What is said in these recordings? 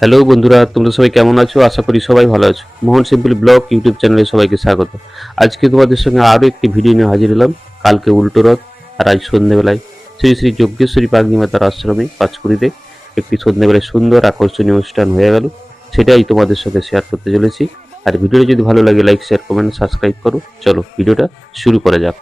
Hello বন্ধুরা, তোমরা সবাই কেমন আছো? আশা করি সবাই ভালো আছো। মোহন সিম্পল ব্লগ ইউটিউব চ্যানেলে সবাইকে স্বাগত। আজকে তোমাদের সঙ্গে আরও একটি ভিডিও নিয়ে হাজির হলাম। কালকে উল্টো রথ, আর আজ সন্ধ্যেবেলায় শ্রী শ্রী যজ্ঞেশ্বরী পাগনিমাতার আশ্রমে পাঁচকুড়িতে একটি সন্ধ্যেবেলায় সুন্দর আকর্ষণীয় অনুষ্ঠান হয়ে গেল। সেটাই তোমাদের সাথে শেয়ার করতে চলেছি। আর ভিডিওটা যদি ভালো লাগে লাইক, শেয়ার, কমেন্ট, সাবস্ক্রাইব করো। চলো ভিডিওটা শুরু করা যাক।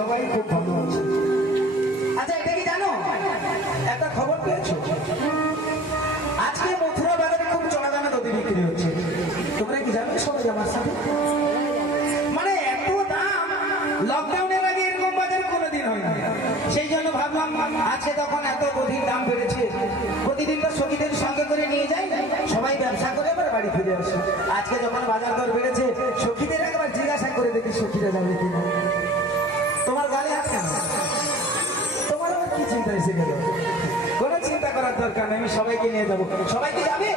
সবাই খুব ভালো আছে। আচ্ছা, এটা কি জানো, একটা খবর পেয়েছো? আজকে মথুরা বাজারে খুব চড়া দামে দধি বিক্রি হচ্ছে। তোমরা কি জানো? সবাই আমার সাথে মানে এত দাম, লকডাউনের আগে এরকম বাজার কোনোদিন হয় না। সেই জন্য ভাবলাম আজকে তখন এত দধির দাম বেড়েছে, প্রতিদিনটা সখীদের সঙ্গে করে নিয়ে যাই, সবাই ব্যবসা করে এবার বাড়ি ফিরে আসে। আজকে যখন বাজার দর বেড়েছে, সখীদের একবার জিজ্ঞাসা করে দেখি সখীরা যাবে কিনা। তোমার গালে হাত কেন? তোমার আবার কি চিন্তা এসে গেল? কোনো চিন্তা করার দরকার নেই, আমি সবাইকে নিয়ে যাবো। সবাই কি যাবে?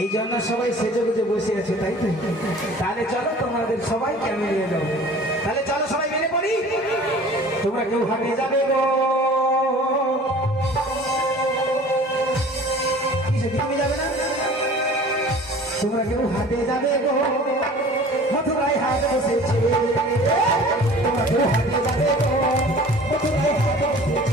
এই জন্য সবাই সেজে গুজে বসে আছে, তাই তো? তাহলে চলো তোমাদের সবাইকে আমি নিয়ে যাবো। তাহলে চলো সবাই মেনে পড়ি। তোমরা কেউ হাঁটে যাবে গো? তুমি যাবে না? তোমরা কেউ হাঁটে যাবে গো? মথুরায় হাট বসেছে। তোমরা কেউ হাঁটে যাবে গো? মথুরায় হাট বসেছে।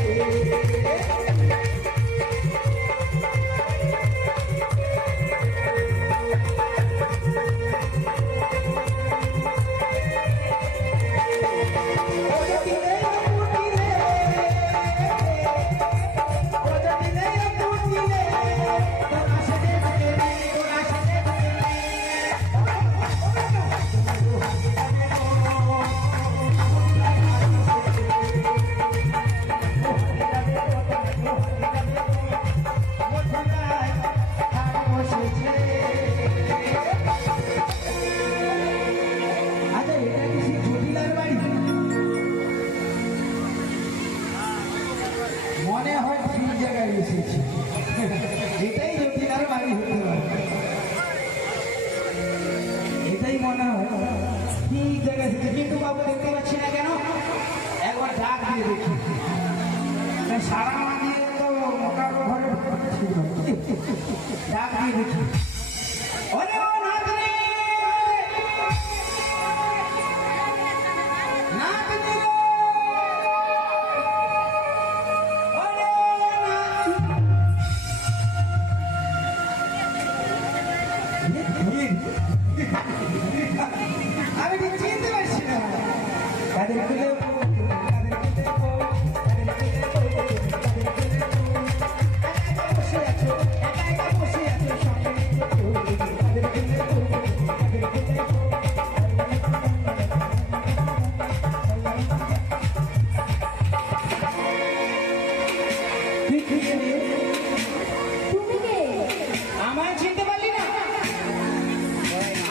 মনে হয় ঠিক জায়গায় এসেছি। এটাই জটিলার বাড়ি হতে পারে, এটাই মনে হয় ঠিক জায়গায় এসেছি। কিন্তু বাবু দেখতে পাচ্ছি না কেন? একবার ডাক দিয়ে দেখি। সারা মানে তো কারো ঘরে ডাক দিয়ে দেখি। আমি ঠিক চিনতে পারছি না। তাদের তাদেরকে লেবো, তাদেরকে লেবো, তাদেরকে লেবো, তাদেরকে লেবো। একা একা বসে আছো, একা একা বসে আছো, সঙ্গে লেবো, তাদেরকে লেবো, তাদেরকে লেবো। তুই কে রে? তুমি কে? আমায় চিনতে পারলি না?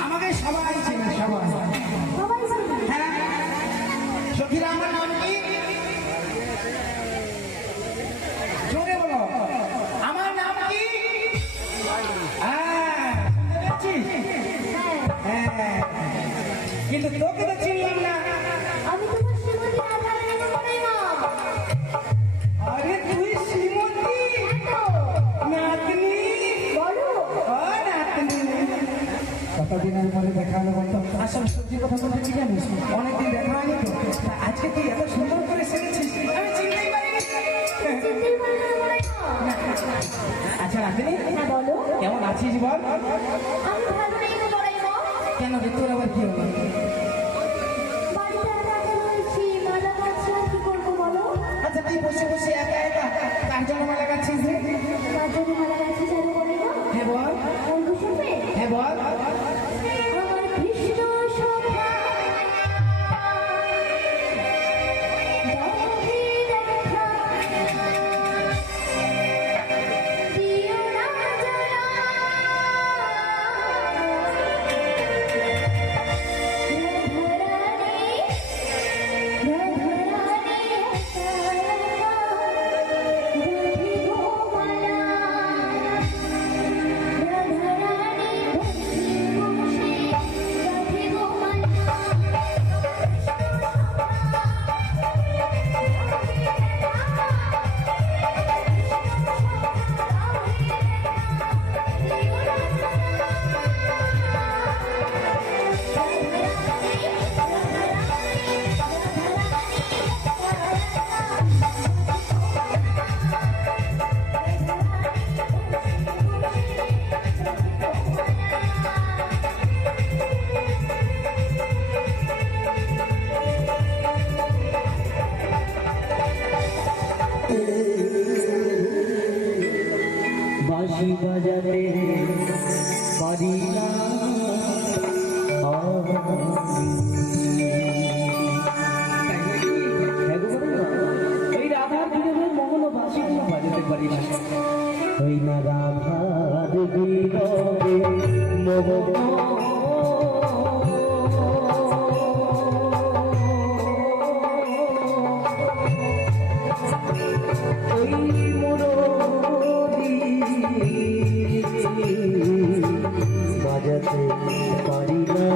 আমাকে সবাই চেনে, সবাই। সবাই চিনে। হ্যাঁ, সখীরা আমার নাম কি? জোরে বলো, আমার নাম কি? হ্যাঁ, শুনতে পেয়েছিস? হ্যাঁ, কিন্তু তোকে তো চিনলাম না। আমি তোমার শ্রীমতী রাধারানীর বড়াই মা। আরে তুই শ্রীমতী এতো নাতনি? বলো। ও নাতনি, কতদিনের পরে দেখা হলো বলতো? আসলে সত্যি কথা বলতে কি জানিস, অনেকদিন দেখা হয়নি তো, তা আজকে তুই এত সুন্দর করে সেরেছিস, আমি চিনতেই পারিনি। চিনতেই পারলে না বড়াই মা? আচ্ছা নাতনি, হ্যাঁ বলো। কেমন আছিস বল? আমি ভালো নেই গো বড়াই মা। কেন রে, তোর আবার কি হলো? বাড়িতে আমি একা রয়েছি, মালা গাছ কি করবো বলো? আচ্ছা তুই বসে বসে একা একা কার জন্য মালা গাচ্ছিস রে? তার জন্য মালা গাছে যাবো বড়াই মা। হ্যাঁ বল, গল্প শুনবে? হ্যাঁ বল। আমার কৃষ্ণ সখা দাহি দেখা দিও না জানা বাঁশি বাজাতে পারি না ওই রাধার বিরহে মহল বাঁশি বাজাতে পারি না, ওই না রাধার বিরহে ওই মুরলি বাজাতে পারি না।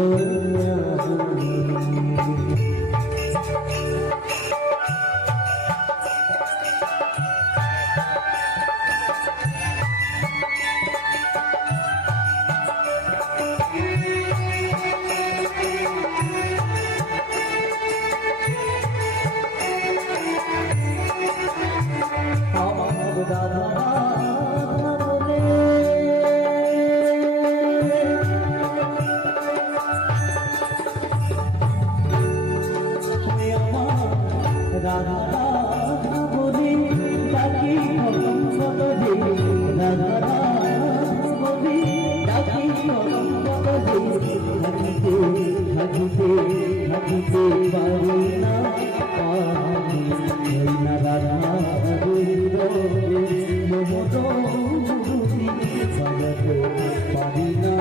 আমার রাধা রাধা বলে রাধা রাধা বলে ডাকি কলঙ্কত যে রাধা রাধা বলে ডাকি কলঙ্কত যে থাকিতে থাকিতে থাকিতে পারি না পারি না রাধা মমতা বাজাতে পারি না।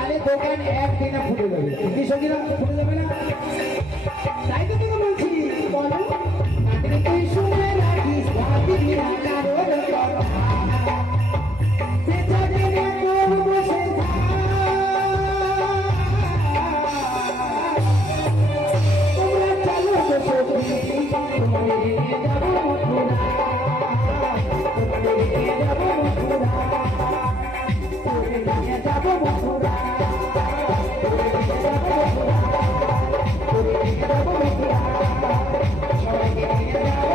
আরে দোকান একদিনে ফুটে যাবে, কি সঙ্গীরা ফুটে যাবে না? তাই তো তোকে বলছি, বলো তুই শুনে রাখিস ভাবি না কারোর কথা, পেছনে তোর বসে থাক। তোমরা চলো বসে তোমাদের নিয়ে যাবো মথুরা, তোমাদের নিয়ে যাবো মথুরা, তোমাদের নিয়ে যাবো মথুরা, তোমাদের নিয়ে যাবো মথুরা, তোমাদের নিয়ে যাবো মথুরা, সবাইকে নিয়ে যাবো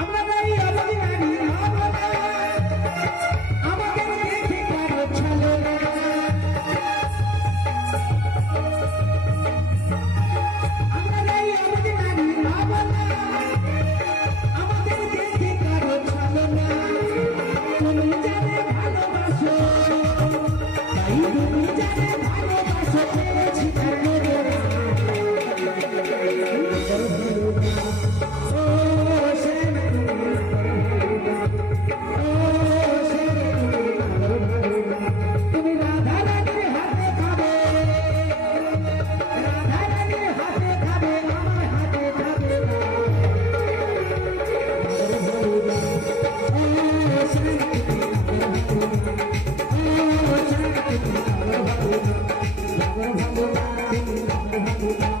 আমরা গাই আমাদের গাড়ি আমাদের দেখে কারো ছলো না, আমরা গাই আমাদের গাড়ি আমাদের দেখে কারো ছলো না, তুমি জানে ভালোবাসো, তাই তুমি জানে ভালোবাসো, পেয়েছি তার মনে তুমি রাধা রানীর হাতে খাবে, রাধা রানীর হাতে খাবে, আমার হাতে খাবে না। ও